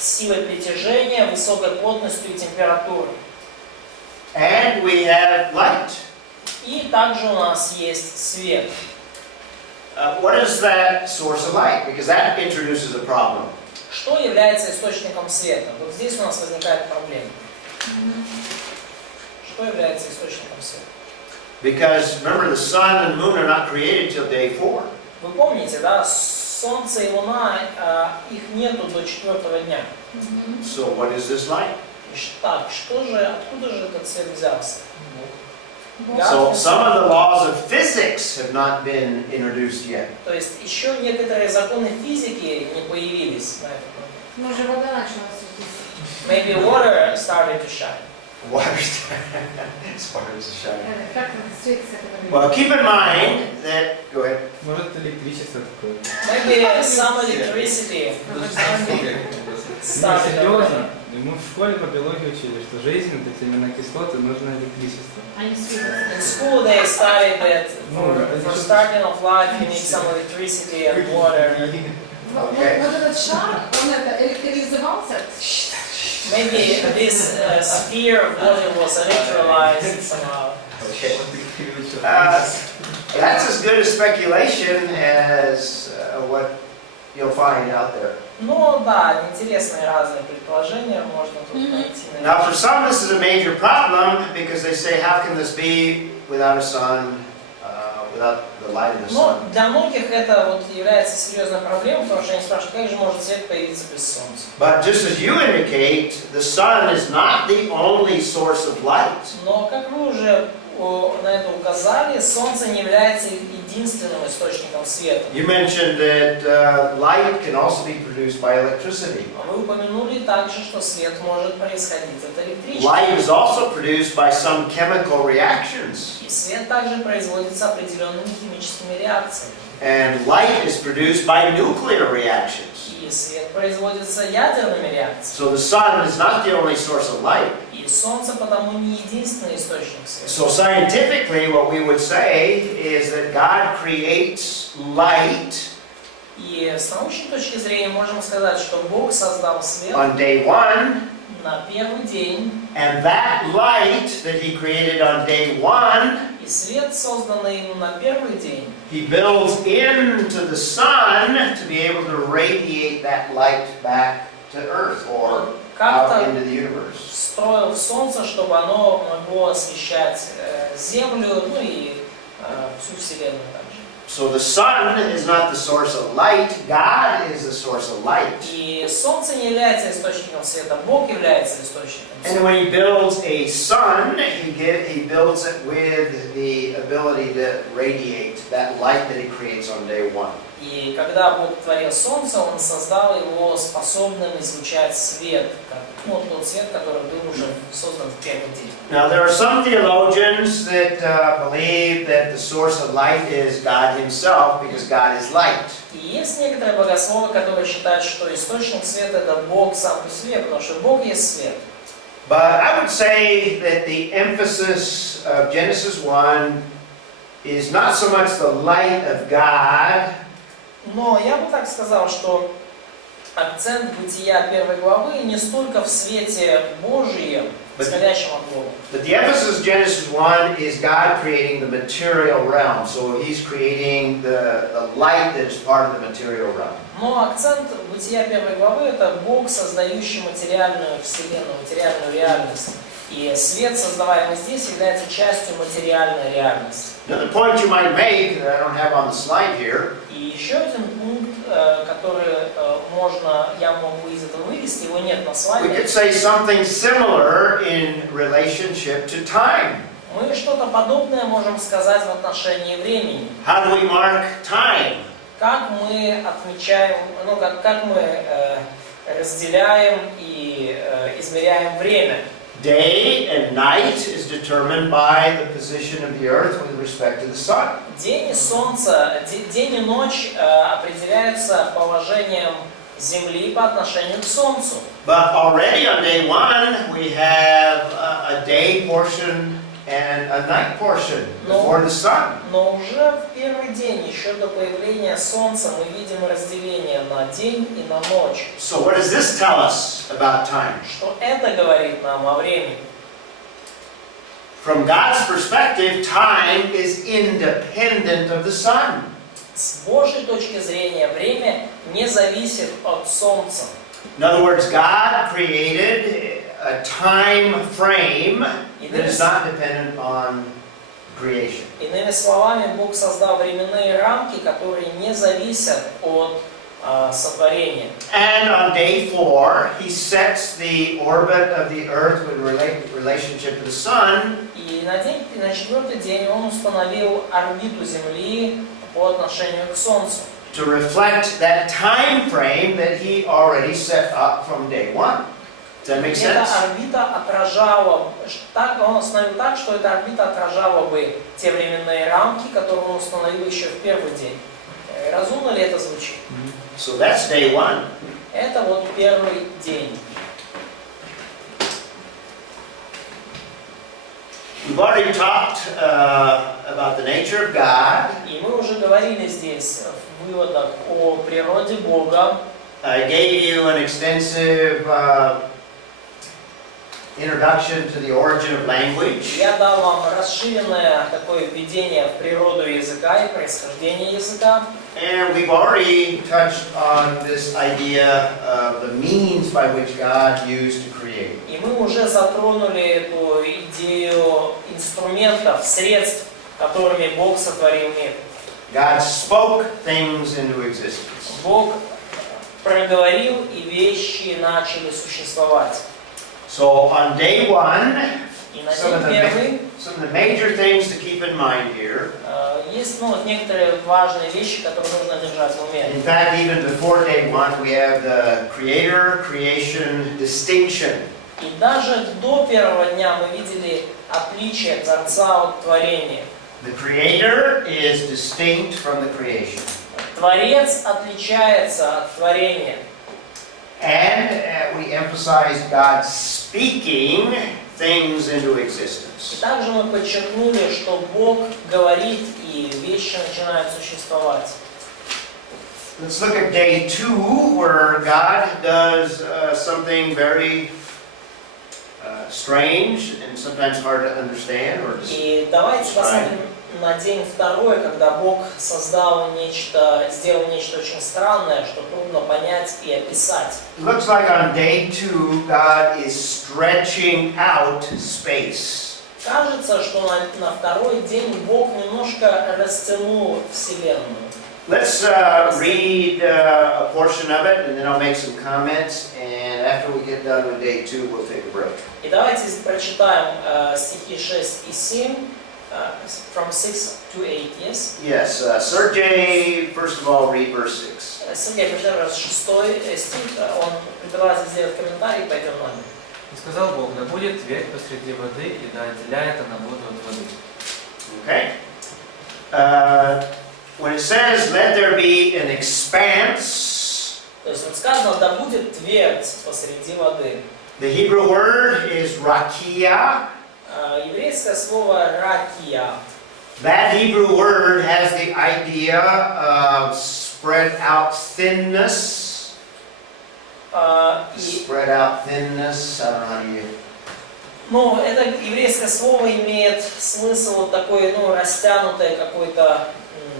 силой притяжения, высокой плотностью и температурой. And we have light. И также у нас есть свет. What is that source of light? Because that introduces a problem. Что является источником света? Вот здесь у нас возникает проблема. Что является источником света? Because remember, the sun and moon are not created till day 4. Вы помните, да? Солнце и Луна, их нету до 4-го дня. So what is this light? Так, откуда же этот свет взялся? So some of the laws of physics have not been introduced yet. То есть еще некоторые законы физики не появились на этот момент. Ну, уже вода начала светиться. Maybe water started to shine. Water starts to shine. Как светится это? Well, keep in mind that. Go ahead. Может, электричество такое? Maybe some electricity started. Серьезно. Мы в школе по биологии учили, что жизнь, вот эти аминокислоты, нужно электричество. Они светятся. In school they studied that for starting of life you need some electricity and water. Вот этот шар, он это электризовался. Maybe this sphere of water was electrolyzed somehow. Okay. That's as good a speculation as what you'll find out there. Ну да, интересные разные предположения можно тут найти. Now, for some, this is a major problem because they say, how can this be without a sun, without the light of the Но sun? для многих это вот является серьезной проблемой, потому что они спрашивают, как же может свет появиться без солнца? But just as you indicate, the sun is not the only source of light. Но как вы уже на это указали, солнце не является единственным источником света. You mentioned that light can also be produced by electricity. Вы упомянули также, что свет может происходить от электричества. Light is also produced by some chemical reactions. И свет также производится определенными химическими реакциями. And light is produced by nuclear reactions. И свет производится ядерными реакциями. So the sun is not the only source of light. И солнце потому не единственный источник света. So scientifically, what we would say is that God creates light И с научной точки зрения можем сказать, что Бог создал свет on day 1, на первый день, and that light that He created on day 1, и свет, созданный им на первый день, He builds into the sun to be able to radiate that light back to Earth or out into the universe. встроил в солнце, чтобы оно могло освещать Землю, ну и всю Вселенную также. So the sun is not the source of light, God is the source of light. И солнце не является источником света, Бог является источником And света. when he builds a sun, he builds it with the ability to radiate that light that he creates on day one. И когда Бог творил солнце, Он создал его способным излучать свет, тот свет, который был уже создан в первый день. Now there are some theologians that believe that the source of light is God himself because God is light. И есть некоторые богословы, которые считают, что источник света это Бог сам по себе, потому что Бог есть свет. But I would say that the emphasis of Genesis 1 is not so much the light of God, Но я бы так сказал, что акцент Бытия первой главы не столько в свете Божьем, исходящем от Бога. but the emphasis of Genesis 1 is God creating the material realm. So he's creating the light that is part of the material realm. Но акцент Бытия первой главы это Бог, создающий материальную вселенную, материальную реальность. И свет, создаваемый здесь, является частью материальной реальности. Now the point you might make that I don't have on the slide here И еще один пункт, который я могу из этого вывести, его нет на we слайде. could say something similar in relationship to time. Мы что-то подобное можем сказать в отношении времени. How do we mark time? Как мы отмечаем, как мы разделяем и измеряем время. Day and night is determined by the position of the earth with respect to the sun. День и ночь определяются положением Земли по отношению к Солнцу. But already on day one we have a day portion and a night portion before the sun. Но уже в первый день, еще до появления Солнца, мы видим разделение на день и на ночь. So what does this tell us about time? Что это говорит нам о времени? From God's perspective, time is independent of the sun. С Божьей точки зрения время не зависит от Солнца. In other words, God created a time frame that is not dependent on creation. Иными словами, Бог создал временные рамки, которые не зависят от сотворения. And on day 4, he sets the orbit of the earth with relationship to the sun. И на четвертый день Он установил орбиту Земли по отношению к Солнцу. To reflect that time frame that he already set up from day 1. Does that make Эта sense? орбита отражала, Он установил так, что эта орбита отражала бы те временные рамки, которые Он установил еще в первый день. Разумно ли это звучит? So that's day 1. Это вот первый день. We've already talked about the nature of God. И мы уже говорили здесь в выводах о природе Бога. I gave you an extensive introduction to the origin of language. Я дал вам расширенное такое введение в природу языка и происхождение языка. And we've already touched on this idea of the means by which God used to create. И мы уже затронули эту идею инструментов, средств, которыми Бог сотворил мир. God spoke things into existence. Бог проговорил, и вещи начали существовать. So on day 1, И на день первый some of the major things to keep in mind here. есть некоторые важные вещи, которые нужно держать в уме. In fact, even before day 1, we have the creator-creation distinction. И даже до первого дня мы видели отличие Творца от творения. The creator is distinct from the creation. Творец отличается от творения. And we emphasize God speaking things into И existence. также мы подчеркнули, что Бог говорит, и вещи начинают существовать. Let's look at day 2, where God does something very strange and sometimes hard to understand or И давайте посмотрим на день второй, когда Бог сделал нечто очень странное, что трудно понять и описать. It looks like on day 2, God is stretching out space. кажется, что на второй день Бог немножко растянул Вселенную. Let's read a portion of it, and then I'll make some comments. And after we get done with day 2, we'll take a break. И давайте прочитаем стихи 6 и 7, from 6 to 8, yes? Yes, Sergey, first of all, read verse 6. Сергей, прочитаем 6 стих, он преподаватель сделает комментарий, пойдем на него. И сказал Бог, да будет твердь посреди воды, и да отделяет она воду от воды. Okay? When it says, let there be an expanse, То есть вот сказано, да будет твердь посреди воды. the Hebrew word is rakia. Еврейское слово ракия. That Hebrew word has the idea of spread out thinness. Spread out thinness. I don't know how you. Ну, это еврейское слово имеет смысл вот такой, ну, растянутой какой-то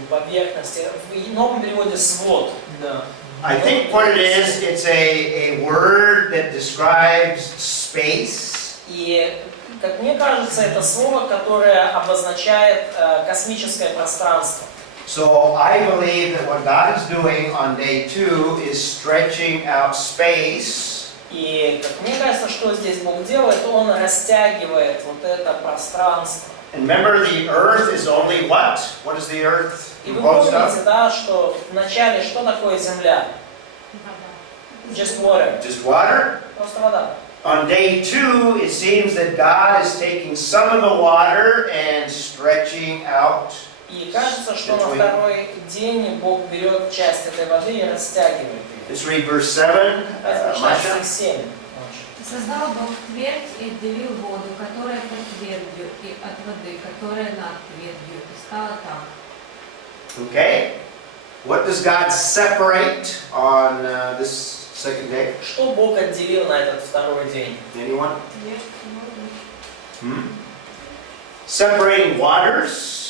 поверхности. В новом переводе свод. Да. I think what it is, it's a word that describes space. И, как мне кажется, это слово, которое обозначает космическое пространство. So I believe that what God is doing on day 2 is stretching out space. И, как мне кажется, что здесь Бог делает, Он растягивает вот это пространство. And remember, the earth is only what? What is the earth И вы composed помните, of? да, что вначале что такое земля? Just water. Just water. Просто вода. On day 2, it seems that God is taking some of the water and stretching out. И кажется, что на второй день Бог берет часть этой воды и растягивает ее. Let's read verse 7. Masha. Стих 7. И создал Бог твердь и отделил воду, которая под твердью, и от воды, которая над твердью, и стало так. Okay. What does God separate on this second day? Что Бог отделил на этот второй день? Anyone? Separating waters.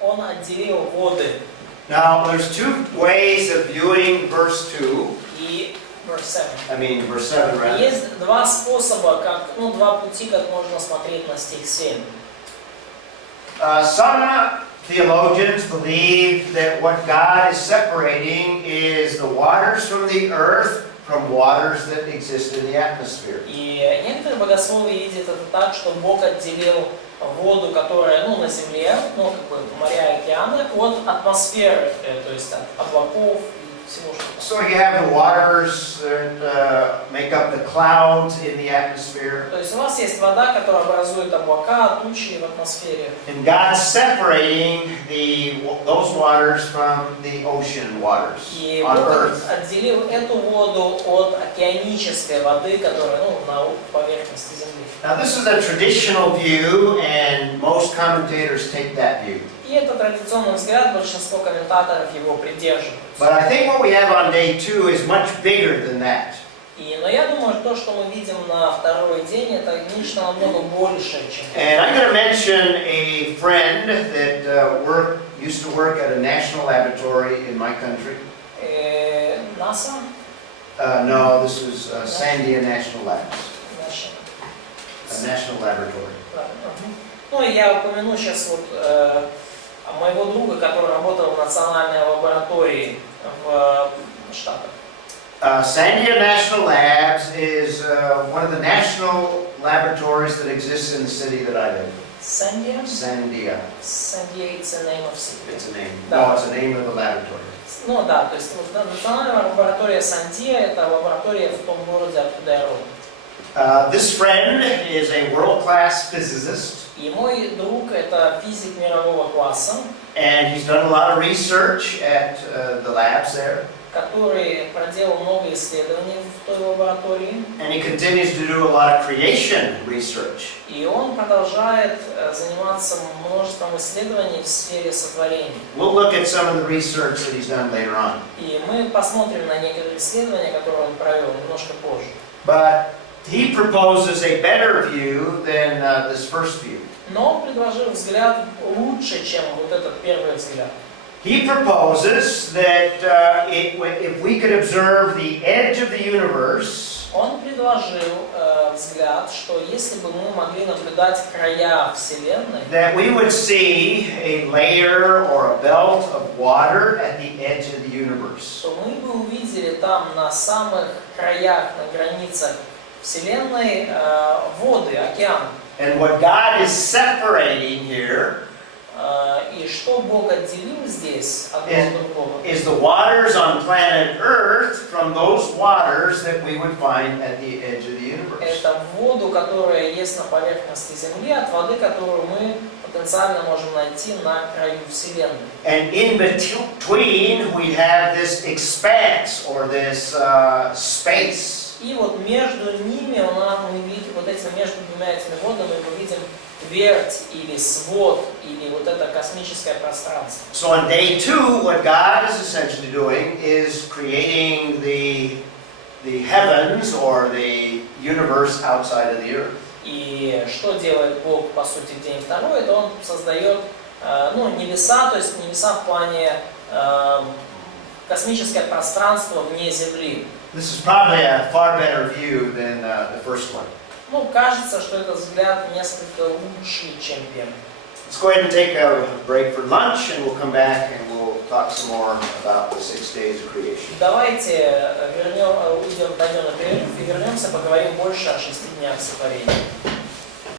Он отделил воды. Now, there's two ways of viewing verse 2. И verse 7. I mean, verse 7, rather. Есть два способа, два пути, как можно смотреть на стих 7. Some theologians believe that what God is separating is the waters from the earth from waters that exist in the atmosphere. И некоторые богословы видят это так, что Бог отделил воду, которая, на земле, моря и океаны, от атмосферы, то есть от облаков и всего, что. So you have the waters that make up the clouds in the atmosphere. То есть у вас есть вода, которая образует облака, тучи в атмосфере. And God's separating those waters from the ocean waters И on Бог earth. отделил эту воду от океанической воды, которая, на поверхности земли. Now this is a traditional view, and most commentators take that view. И это традиционный взгляд, большинство комментаторов его придерживаются. But I think what we have on day 2 is much bigger than that. Но я думаю, то, что мы видим на второй день, это нечто намного большее, чем это. And I'm going to mention a friend that used to work at a national laboratory in my country. НАСА? No, this was Sandia National Labs, Наша. a national laboratory. И я упомяну сейчас моего друга, который работал в национальной лаборатории в Штатах. Sandia National Labs is one of the national laboratories that exists in the city that I live in. Sandia? Sandia. Sandia, it's a name of city. It's a name. Да. No, it's the name of the laboratory. То есть национальная лаборатория Сандия, это лаборатория в том городе, откуда я родом. This friend is a world-class physicist. И мой друг это физик мирового класса, And he's done a lot of research at the labs there. который проделал много исследований в той лаборатории. And he continues to do a lot of creation research. И он продолжает заниматься множеством исследований в сфере сотворения. We'll look at some of the research that he's done later on. И мы посмотрим на некоторые исследования, которые он провел немножко позже. But he proposes a better view than this first view. Но он предложил взгляд лучше, чем вот этот первый взгляд. He proposes that if we could observe the edge of the universe, Он предложил взгляд, взгляд, что если бы мы могли наблюдать края Вселенной, that we would see a layer or a belt of water at the edge of the universe. то мы бы увидели там на самых краях, на границах Вселенной воды, океан. And what God is separating here И что Бог отделил здесь одно от другого? is the waters on planet Earth from those waters that we would find at the edge of the universe. Это воду, которая есть на поверхности Земли, от воды, которую мы потенциально можем найти на краю Вселенной. And in between we have this expanse or this space. И вот между ними мы видим, вот этим между двумя этими водами мы видим твердь или свод, или вот это космическое пространство. So on day 2, what God is essentially doing is creating the heavens or the universe outside of the earth. И что делает Бог, по сути, в день второй? Это Он создает небеса, то есть небеса в плане космическое пространство вне Земли. This is probably a far better view than the first one. Кажется, что этот взгляд несколько лучше, чем первый. Let's go ahead and take a break for lunch, and we'll come back and we'll talk some more about the 6 days of creation. Давайте дойдем на перерыв и вернемся, поговорим больше о 6 днях сотворения.